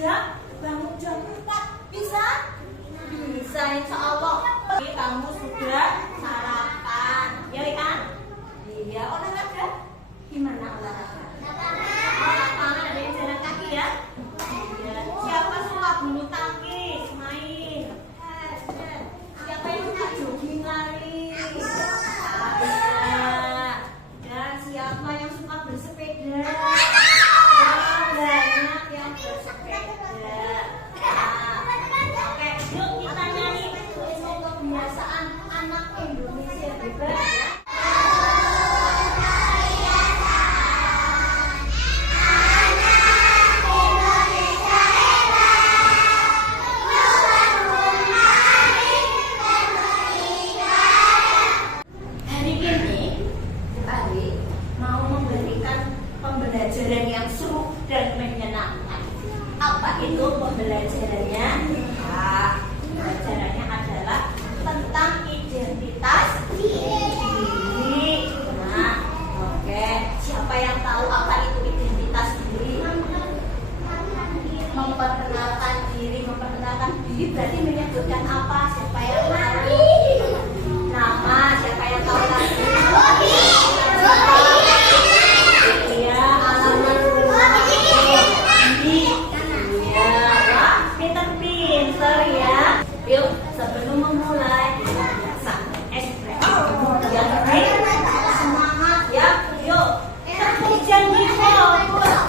bangun jam 4. Bisa? Bisa, insya Allah. Kamu sudah sarapan, ya kan? Iya, olahraga. Gimana olahraga? Lapangan ada yang jalan kaki ya? Iya. Siapa suka bulu tangkis, main? Siapa yang suka jogging lari? Dan siapa yang suka bersepeda? Banyak yang bersepeda. Oke, yuk kita nyanyi untuk kebiasaan anak Indonesia bebas ya. Pembelajaran yang seru dan menyenangkan. Apa itu pembelajarannya? Nah, pembelajarannya adalah tentang identitas diri. Nah, oke. Siapa yang tahu apa itu identitas diri? Memperkenalkan diri berarti menyebutkan apa? Siapa yang tahu? Nama, siapa yang tahu lagi? Yuk, sebelum memulai biasa ekspresi kemudian semangat ya. Yuk, terpujian di fokus.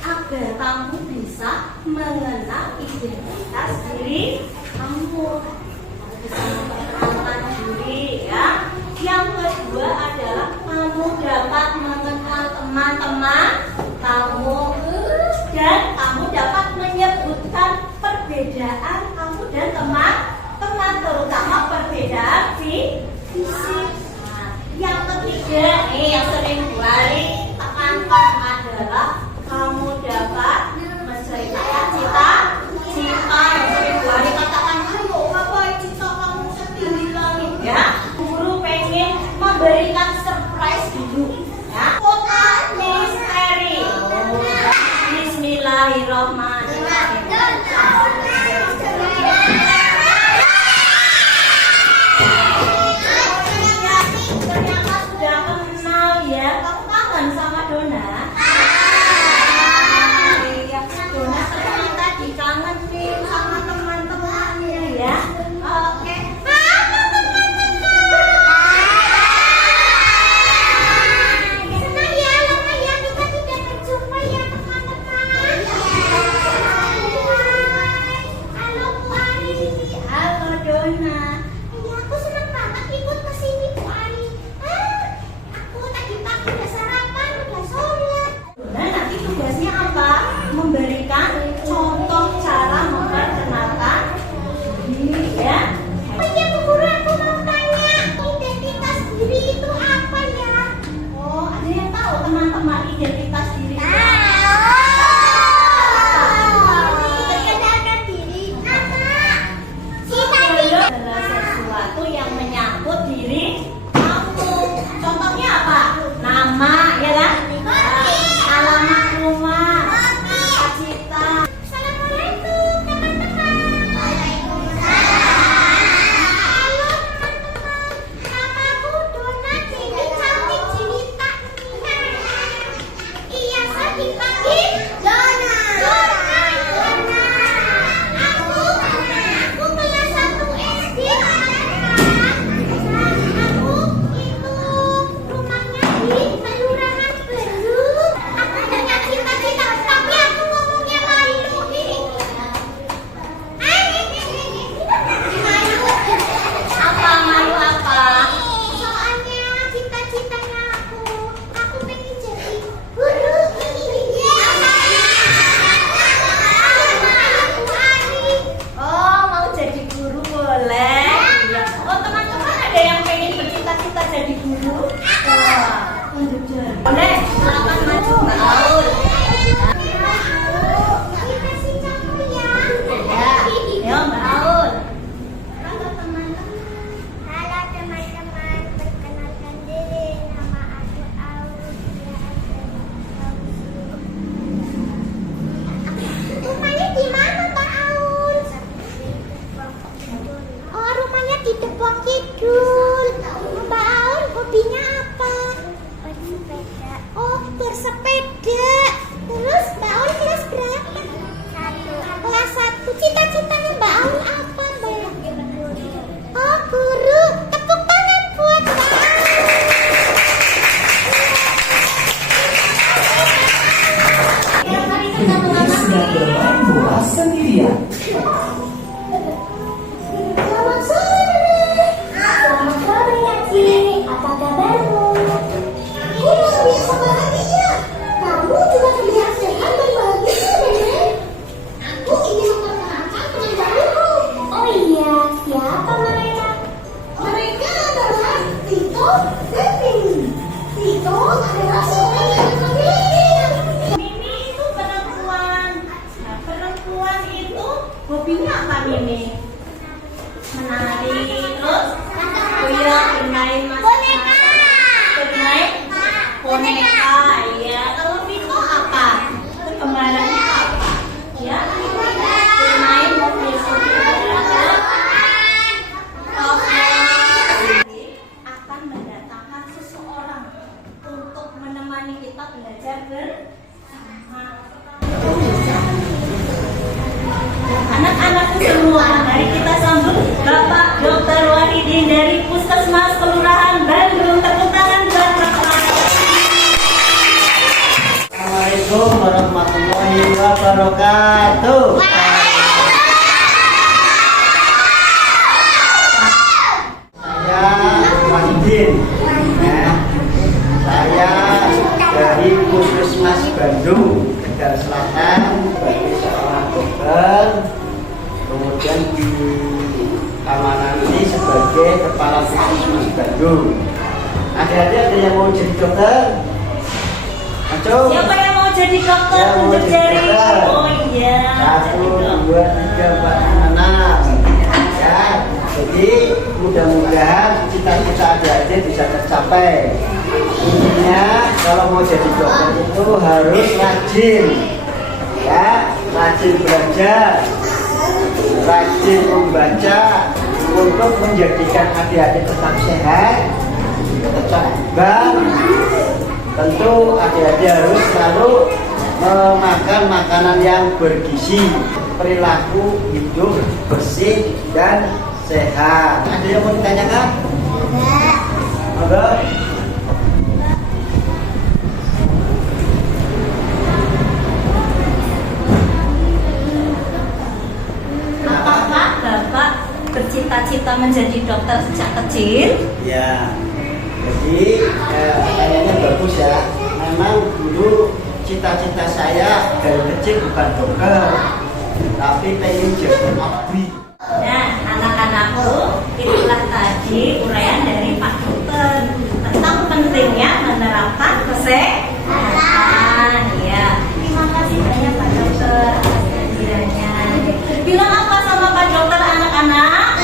Agar kamu bisa mengenal identitas diri kamu, bisa memperkenalkan diri ya. Yang kedua adalah kamu dapat mengenal teman-teman kamu dan kamu dapat menyebutkan perbedaan kamu dan teman-teman, terutama perbedaan fisik. Nah, yang ketiga yang sering kali tekankan adalah kamu dapat menceritakan cita-cita yang sering kali katakan, ayo apa cita kamu setinggi ya. Guru pengen memberikan surprise dulu ya. Kota misteri. Bismillahirrahmanirrahim. Ternyata sudah kenal ya. Kamu kangen sama Dona? Kangenin sama teman-temannya ya. Oke. Halo teman-teman. Senang ya lama ya kita tidak berjumpa ya teman-teman. Halo Bu Ari. Halo Dona. Ya aku senang banget ikut ke sini Bu Ari. Aku tadi pagi udah sarapan, udah sholat. Dona nanti tugasnya apa? Memberikan contoh cara memperkenalkan diri ya. Oh iya Bu Guru, aku mau tanya, identitas diri itu apa ya? Oh, ada yang tahu teman-teman identitas diri itu apa? Perkenalkan diri. Apa? Adalah sesuatu yang menyangkut diri kamu. Contohnya apa? Nama, ya kan? Alamat rumah. bercita-cita jadi guru? Tunjuk jari. Boleh, silakan maju Mbak Aul. Kita sih kamu ya. Ya, ayo Mbak Aul. Halo teman-teman. Halo teman-teman. Perkenalkan diri, nama aku Aulia. Rumahnya di mana, Pak Aul? Oh, rumahnya di Depok Kidul. Mbak Aul hobinya apa? Bersepeda. Oh, bersepeda. Terus Mbak Aul kelas berapa? 1. Kelas 1. Cita-citanya Mbak Aul apa, Mbak? Oh, guru. Tepuk tangan buat Mbak Aul. Ini sedang bermain bola sendirian. Selamat sore. Selamat sore ya, Ci. Apa kabarmu? Aku luar biasa bahagia. Kamu juga terlihat sehat dan bahagia, Nenek. Aku ingin memperkenalkan teman baruku. Oh iya, siapa mereka? Mereka adalah Tito dan Mimi. Tito adalah seorang yang laki-laki. Mimi itu perempuan. Nah, perempuan itu hobinya apa Mimi? Menari, terus oh iya, bermain Boneka. bermain boneka. Iya, kalau Vito apa? Kegemarannya apa? Ya, bermain mobil akan mendatangkan seseorang untuk menemani kita belajar bersama. Anak-anakku semua, mari kita sambut Bapak Dr. Wahidin dari Puskesmas Kelurahan Bandung. Tepuk tangan buat Bapak. Assalamualaikum warahmatullahi wabarakatuh. Saya Wahidin. Ya. Saya dari Puskesmas Bandung, Tegal Selatan, sebagai seorang dokter. Kemudian di Kamananti sebagai kepala Puskesmas Bandung. Adik-adik ada yang mau jadi dokter? Ayo. Siapa yang mau jadi dokter? Yang mau Tunjuk jadi jari. dokter. Oh iya. 1, 2, 3, 4, 6. Ya, jadi mudah-mudahan cita-cita adik-adik bisa tercapai. Intinya kalau mau jadi dokter itu harus rajin, ya, rajin belajar, rajin membaca untuk menjadikan adik-adik tetap sehat, tetap bugar. Tentu adik-adik harus selalu memakan makanan yang bergizi, perilaku hidup bersih dan sehat. Ada yang mau ditanyakan? Ada. Apakah Bapak bercita-cita menjadi dokter sejak kecil? Ya, jadi pertanyaannya bagus ya. Memang dulu cita-cita saya dari kecil bukan dokter, tapi pengen jadi abdi. Nah, anak-anakku, itulah tadi uraian dari Pak Dokter tentang pentingnya menerapkan kesehatan. Ya, terima kasih banyak Pak Dokter atas kehadirannya. Bilang apa sama Pak Dokter anak-anak?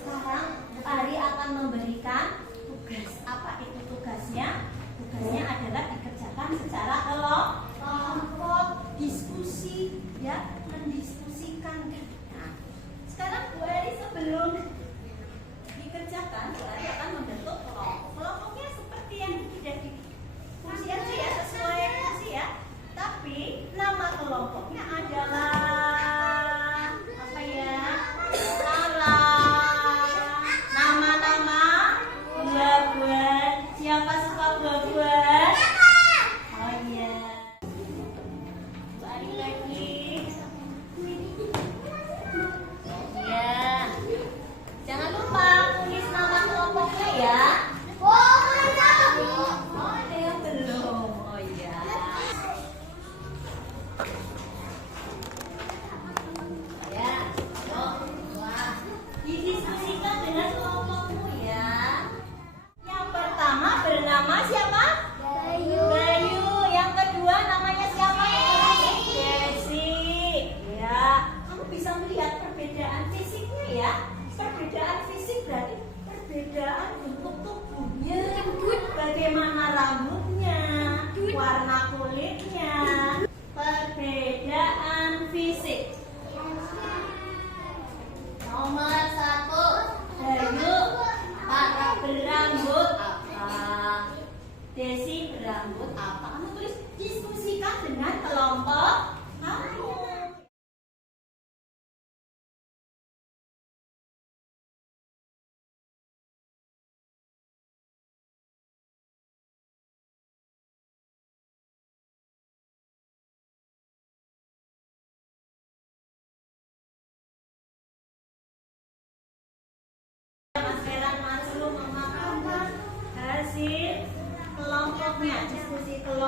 Sekarang Bu Ari akan memberikan tugas. Apa itu tugasnya? Tugasnya adalah dikerjakan secara kelompok, diskusi, ya, mendiskusikan. Nah, sekarang Bu Ari sebelum dikerjakan, Bu Ari akan membentuk kelompok. Kelompoknya seperti yang sudah di fungsi aja ya, sesuai fungsi ya. Tapi nama kelompoknya adalah apa ya? Nama-nama buah-buahan. Siapa suka buah-buahan? Oh iya. Bu Ari lagi.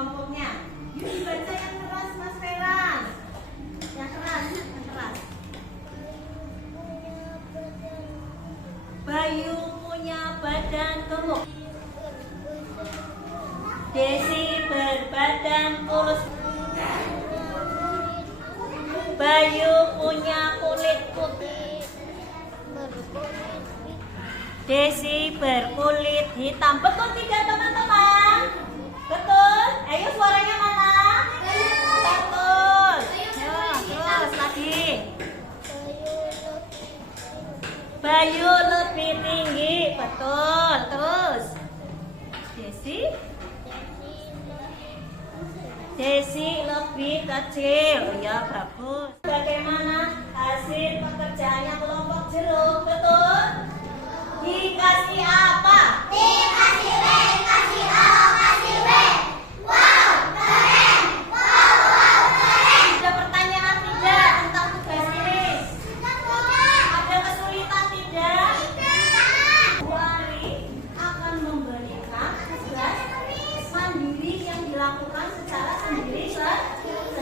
kelompoknya. Yuk dibaca yang keras Mas Feras. Yang keras, yang keras. Bayu punya badan gemuk. Desi berbadan kurus. Bayu punya kulit putih. Desi berkulit hitam. Betul tidak teman-teman? Betul? Ayo suaranya mana? Betul. Ya, terus lagi. Bayu lebih tinggi. Betul. Terus. Desi lebih kecil. Ya, bagus. Bagaimana hasil pekerjaannya kelompok jeruk? Betul? Dikasih apa? Dikasih B, kasih O, kasih W. Wow, keren. Wow, keren. Ada pertanyaan tidak tentang tugas ini? Ada kesulitan tidak? Bu Ari akan memberikan tugas mandiri yang dilakukan secara sendiri.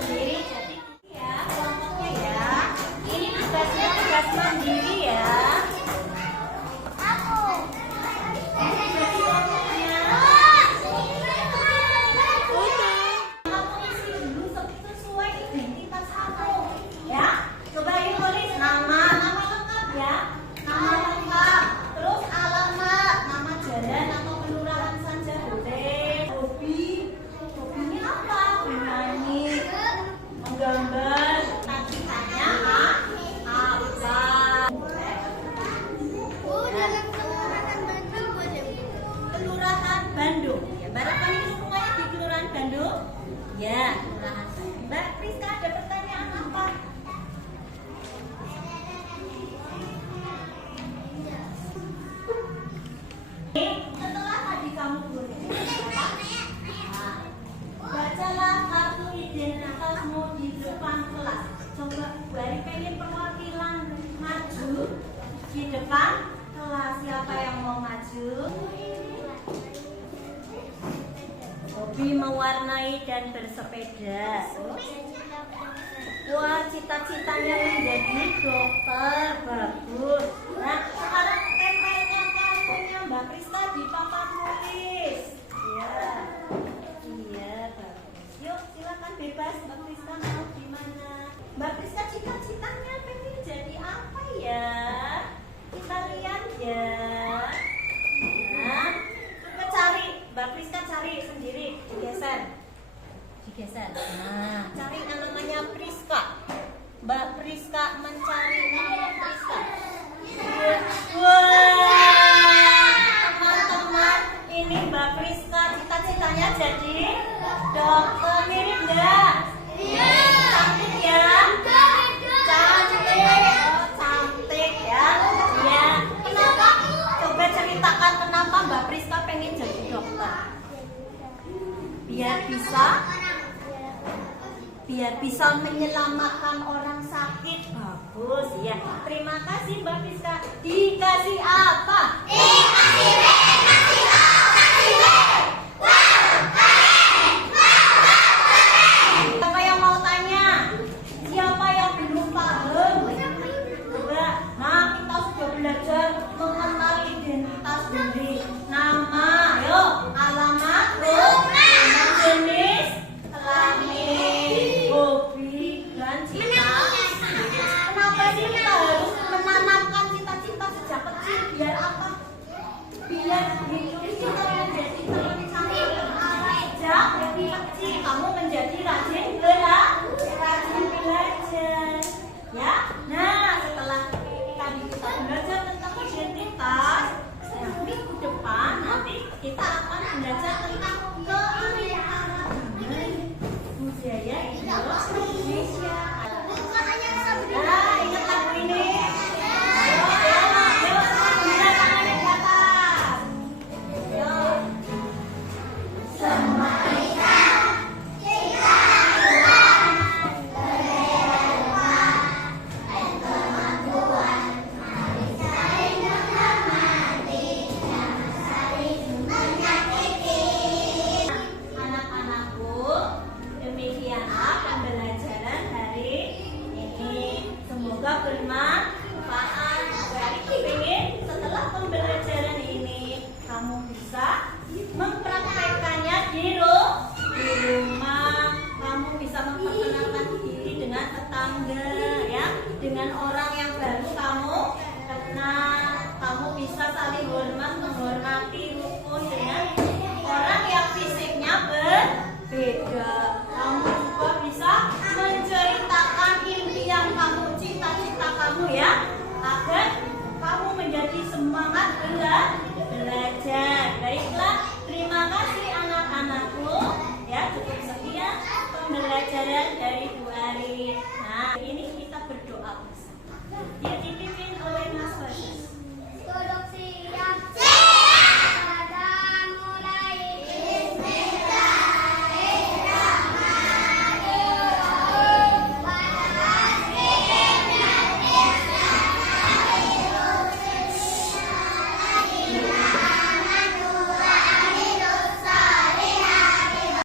Jadi ya kelompoknya ya. Ini tugasnya tugas mandiri ya. Gambar tadi tanya apa? Kelurahan Bandung. Ya, barangkali semuanya di Kelurahan Bandung. Ya, Kelurahan Bandung. Mbak Priska ada pertanyaan apa? Setelah tadi kamu tulis apa? Bacalah kartu identitasmu di depan kelas. Coba Bu Ari pengen perwakilan maju di depan kelas. Siapa yang mau maju? Hobi mewarnai dan bersepeda. Wah, cita-citanya menjadi dokter. Bagus. Nah, sekarang tempelnya kartunya Mbak Priska di papan tulis. Ya. Iya, bagus. Yuk, silakan bebas. Mbak Priska mau gimana? Mbak Priska cita-citanya pengen jadi apa ya? Kita lihat ya. Nah, coba cari. Mbak Priska cari sendiri. Digeser. Nah, cari yang namanya Priska. Mbak Priska mencari nama Priska. Wah, teman-teman, ini Mbak Priska cita-citanya jadi dokter. Mirip nggak? Cantik ya? Cantik. Oh, cantik ya? Ya. Kenapa? Coba ceritakan kenapa Mbak Priska pengen jadi dokter. Biar bisa menyelamatkan orang sakit. Bagus ya. Terima kasih Mbak Priska. Dikasih apa? Dikasih B, kasih O, kasih W. Wow, keren. Siapa yang mau tanya? Siapa yang belum paham? Coba. Nah, kita sudah belajar mengenal identitas diri. Nama, yuk. Alamat, nama jenis, kelamin, hobi, dan cita. Kenapa sih kita harus menanamkan cita-cita sejak kecil? Biar apa? Biar Semoga bermanfaat. Jadi pengen setelah pembelajaran ini kamu bisa mempraktekkannya di rumah. Kamu bisa memperkenalkan diri dengan tetangga, ya, dengan orang yang baru kamu kenal. Kamu bisa saling hormat, menghormati, rukun dengan orang yang fisiknya berbeda. Kamu juga bisa menceritakan impian kamu, cita-cita kamu, ya, agar kamu menjadi semangat belajar. Baiklah, terima kasih anak-anakku. Ya, cukup sekian pembelajaran dari Bu Ari. Nah, ini kita berdoa bersama.